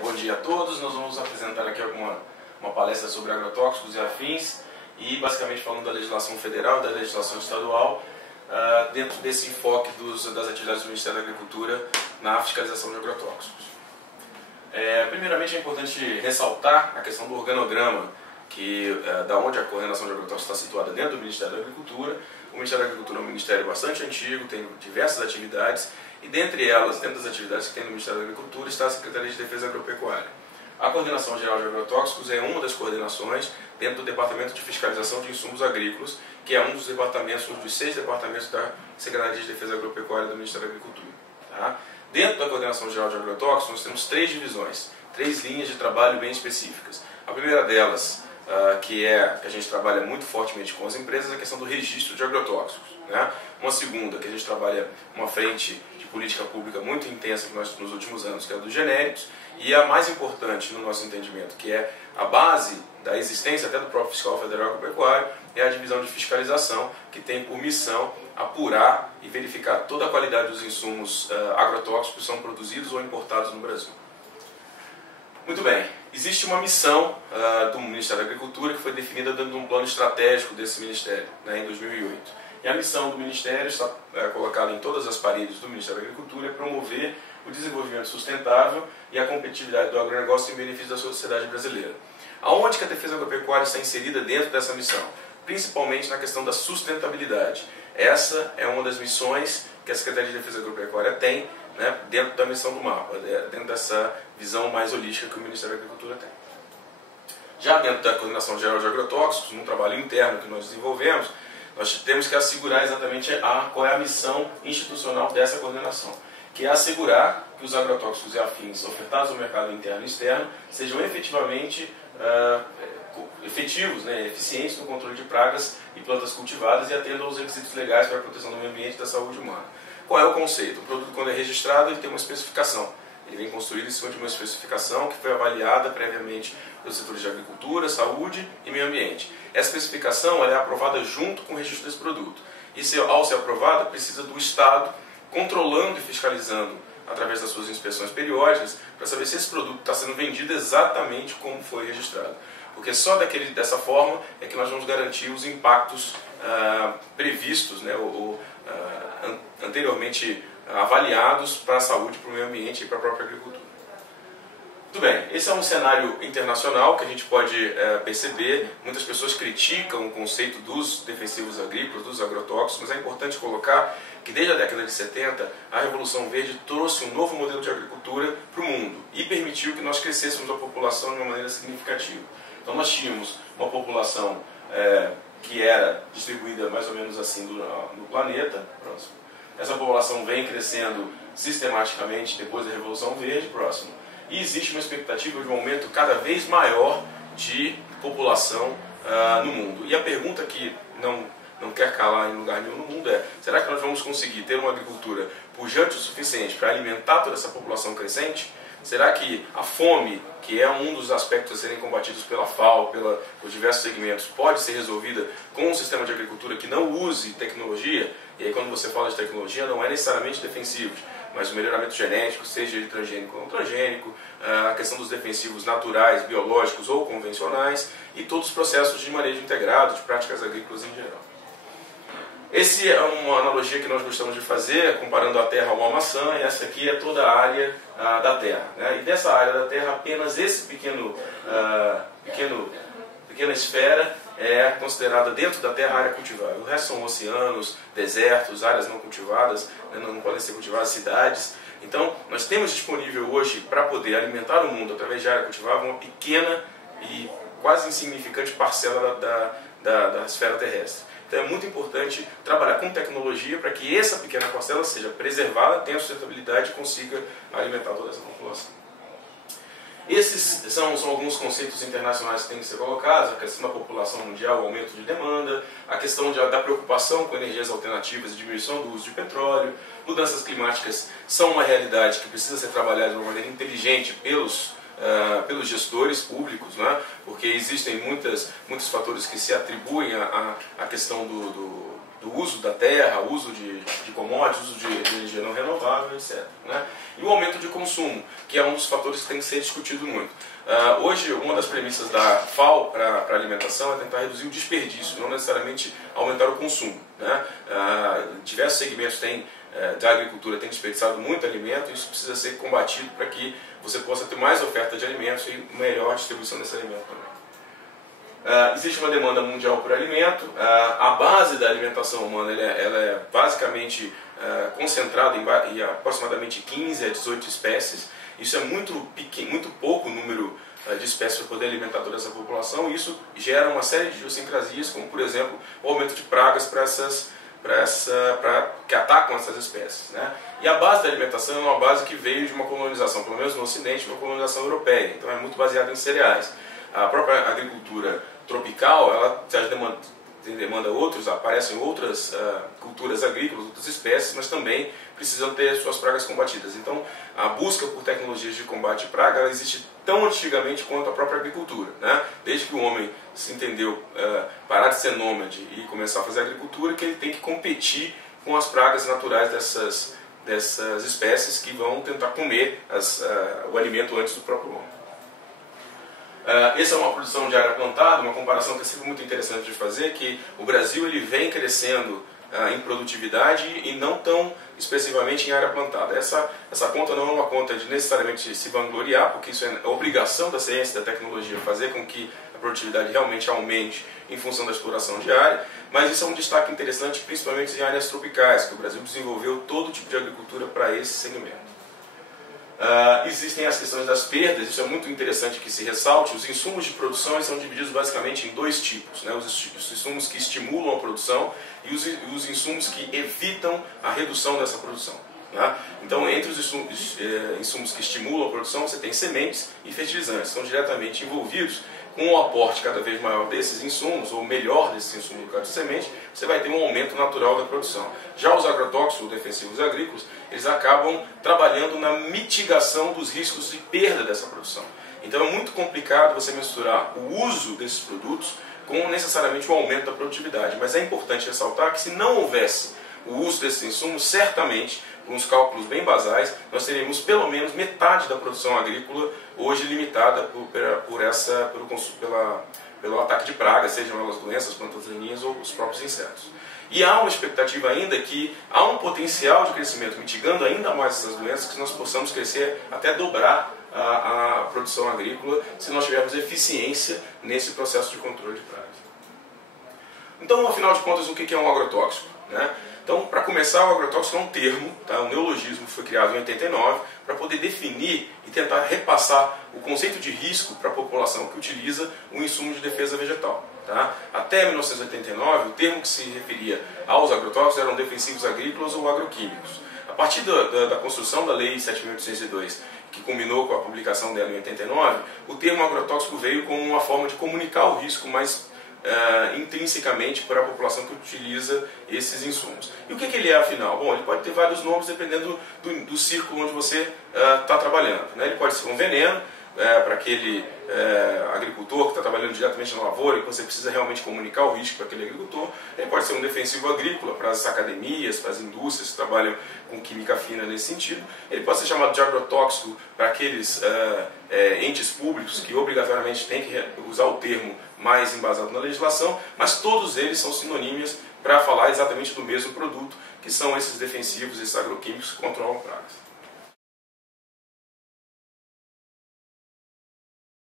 Bom dia a todos. Nós vamos apresentar aqui uma palestra sobre agrotóxicos e afins e basicamente falando da legislação federal e da legislação estadual dentro desse enfoque das atividades do Ministério da Agricultura na fiscalização de agrotóxicos. Primeiramente é importante ressaltar a questão do organograma, da onde a coordenação de agrotóxicos está situada dentro do Ministério da Agricultura. O Ministério da Agricultura é um ministério bastante antigo, tem diversas atividades e dentre elas, dentro das atividades que tem no Ministério da Agricultura, está a Secretaria de Defesa Agropecuária. A Coordenação Geral de Agrotóxicos é uma das coordenações dentro do Departamento de Fiscalização de Insumos Agrícolas, que é um dos departamentos, um dos 6 departamentos da Secretaria de Defesa Agropecuária do Ministério da Agricultura. Tá? Dentro da Coordenação Geral de Agrotóxicos, nós temos 3 divisões, 3 linhas de trabalho bem específicas. A primeira delas, que a gente trabalha muito fortemente com as empresas, é a questão do registro de agrotóxicos. Né? Uma segunda, que a gente trabalha uma frente de política pública muito intensa que nós nos últimos anos, que é a dos genéricos, e a mais importante no nosso entendimento, que é a base da existência até do próprio Fiscal Federal Agropecuário, é a divisão de fiscalização, que tem por missão apurar e verificar toda a qualidade dos insumos agrotóxicos que são produzidos ou importados no Brasil. Muito bem, existe uma missão do Ministério da Agricultura que foi definida dentro de um plano estratégico desse Ministério, né, em 2008. E a missão do Ministério está colocada em todas as paredes do Ministério da Agricultura, é promover o desenvolvimento sustentável e a competitividade do agronegócio em benefício da sociedade brasileira. Aonde que a defesa agropecuária está inserida dentro dessa missão? Principalmente na questão da sustentabilidade. Essa é uma das missões que a Secretaria de Defesa Agropecuária tem, né, dentro da missão do mapa, dentro dessa visão mais holística que o Ministério da Agricultura tem. Já dentro da Coordenação Geral de Agrotóxicos, num trabalho interno que nós desenvolvemos, nós temos que assegurar exatamente qual é a missão institucional dessa coordenação, que é assegurar que os agrotóxicos e afins ofertados no mercado interno e externo sejam efetivamente efetivos, né, eficientes no controle de pragas e plantas cultivadas e atendam aos requisitos legais para a proteção do meio ambiente e da saúde humana. Qual é o conceito? O produto, quando é registrado, ele tem uma especificação. Ele vem construído em cima de uma especificação que foi avaliada previamente pelos setores de agricultura, saúde e meio ambiente. Essa especificação ela é aprovada junto com o registro desse produto. E ao ser aprovada, precisa do Estado controlando e fiscalizando através das suas inspeções periódicas para saber se esse produto está sendo vendido exatamente como foi registrado. Porque só dessa forma é que nós vamos garantir os impactos previstos, né, anteriormente avaliados para a saúde, para o meio ambiente e para a própria agricultura. Muito bem, esse é um cenário internacional que a gente pode perceber. Muitas pessoas criticam o conceito dos defensivos agrícolas, dos agrotóxicos, mas é importante colocar que desde a década de 70 a Revolução Verde trouxe um novo modelo de agricultura para o mundo e permitiu que nós crescêssemos a população de uma maneira significativa. Então nós tínhamos uma população que era distribuída mais ou menos assim no planeta. Próximo. Essa população vem crescendo sistematicamente depois da Revolução Verde. Próximo. E existe uma expectativa de um aumento cada vez maior de população no mundo. E a pergunta que não quer calar em lugar nenhum no mundo é: será que nós vamos conseguir ter uma agricultura pujante o suficiente para alimentar toda essa população crescente? Será que a fome, que é um dos aspectos a serem combatidos pela FAO, por diversos segmentos, pode ser resolvida com um sistema de agricultura que não use tecnologia? E aí quando você fala de tecnologia, não é necessariamente defensivos, mas o melhoramento genético, seja ele transgênico ou não transgênico, a questão dos defensivos naturais, biológicos ou convencionais, e todos os processos de manejo integrado, de práticas agrícolas em geral. Essa é uma analogia que nós gostamos de fazer, comparando a Terra a uma maçã, e essa aqui é toda a área da Terra. Né? E dessa área da Terra, apenas esse pequena esfera é considerada dentro da Terra área cultivável. O resto são oceanos, desertos, áreas não cultivadas, né? Não podem ser cultivadas cidades. Então, nós temos disponível hoje, para poder alimentar o mundo através de área cultivável, uma pequena e quase insignificante parcela da esfera terrestre. Então é muito importante trabalhar com tecnologia para que essa pequena parcela seja preservada, tenha sustentabilidade e consiga alimentar toda essa população. Esses são alguns conceitos internacionais que têm que ser colocados: a questão da população mundial, o aumento de demanda, a questão da preocupação com energias alternativas e diminuição do uso de petróleo. Mudanças climáticas são uma realidade que precisa ser trabalhada de uma maneira inteligente pelos gestores públicos, né? Porque existem muitos fatores que se atribuem à questão do do uso da terra, uso de commodities, uso de energia não renovável, etc. Né? E o aumento de consumo, que é um dos fatores que tem que ser discutido muito. Hoje, uma das premissas da FAO para a alimentação é tentar reduzir o desperdício, não necessariamente aumentar o consumo. Né? Diversos segmentos da agricultura têm desperdiçado muito alimento, e isso precisa ser combatido para que você possa ter mais oferta de alimentos e melhor distribuição desse alimento também. Existe uma demanda mundial por alimento. A base da alimentação humana ela é basicamente concentrada em aproximadamente 15 a 18 espécies. Isso é muito pouco número de espécies para poder alimentar toda essa população, e isso gera uma série de idiosincrasias, como por exemplo o aumento de pragas que atacam essas espécies. Né? E a base da alimentação é uma base que veio de uma colonização, pelo menos no Ocidente, uma colonização europeia, então é muito baseada em cereais. A própria agricultura tropical, ela demanda aparecem outras culturas agrícolas, outras espécies, mas também precisam ter suas pragas combatidas. Então, a busca por tecnologias de combate à praga ela existe tão antigamente quanto a própria agricultura. Né? Desde que o homem se entendeu parar de ser nômade e começar a fazer agricultura, que ele tem que competir com as pragas naturais dessas espécies que vão tentar comer o alimento antes do próprio homem. Essa é uma produção de área plantada, uma comparação que é sempre muito interessante de fazer, que o Brasil ele vem crescendo em produtividade e não tão expressivamente em área plantada. Essa conta não é uma conta de necessariamente se vangloriar, porque isso é a obrigação da ciência e da tecnologia, fazer com que a produtividade realmente aumente em função da exploração de área, mas isso é um destaque interessante principalmente em áreas tropicais, que o Brasil desenvolveu todo tipo de agricultura para esse segmento. Existem as questões das perdas, isso é muito interessante que se ressalte. Os insumos de produção são divididos basicamente em dois tipos, né? Os insumos que estimulam a produção e os insumos que evitam a redução dessa produção. Né? Então, entre os insumos que estimulam a produção, você tem sementes e fertilizantes, que estão diretamente envolvidos. Com o aporte cada vez maior desses insumos, ou melhor desses insumos no caso de semente, você vai ter um aumento natural da produção. Já os agrotóxicos, defensivos agrícolas, eles acabam trabalhando na mitigação dos riscos de perda dessa produção. Então é muito complicado você mensurar o uso desses produtos com necessariamente o aumento da produtividade. Mas é importante ressaltar que se não houvesse o uso desses insumos, certamente, com uns cálculos bem basais, nós teríamos pelo menos metade da produção agrícola hoje limitada pelo ataque de pragas, sejam elas doenças, plantas daninhas ou os próprios insetos. E há uma expectativa ainda que há um potencial de crescimento, mitigando ainda mais essas doenças, que nós possamos crescer até dobrar a produção agrícola se nós tivermos eficiência nesse processo de controle de pragas. Então, afinal de contas, o que é um agrotóxico? Né? Então, para começar, o agrotóxico é um termo, tá? O neologismo foi criado em 89 para poder definir e tentar repassar o conceito de risco para a população que utiliza o insumo de defesa vegetal. Tá? Até 1989, o termo que se referia aos agrotóxicos eram defensivos agrícolas ou agroquímicos. A partir da construção da Lei 7.802, que culminou com a publicação dela em 89, o termo agrotóxico veio como uma forma de comunicar o risco mais intrinsecamente para a população que utiliza esses insumos. E o que ele é, afinal? Bom, ele pode ter vários nomes dependendo do círculo onde você está trabalhando. Né? Ele pode ser um veneno para aquele agricultor que está trabalhando diretamente na lavoura e que você precisa realmente comunicar o risco para aquele agricultor. Ele pode ser um defensivo agrícola para as academias, para as indústrias que trabalham com química fina nesse sentido. Ele pode ser chamado de agrotóxico para aqueles entes públicos que obrigatoriamente têm que usar o termo mais embasado na legislação, mas todos eles são sinonímios para falar exatamente do mesmo produto, que são esses defensivos, esses agroquímicos que controlam pragas.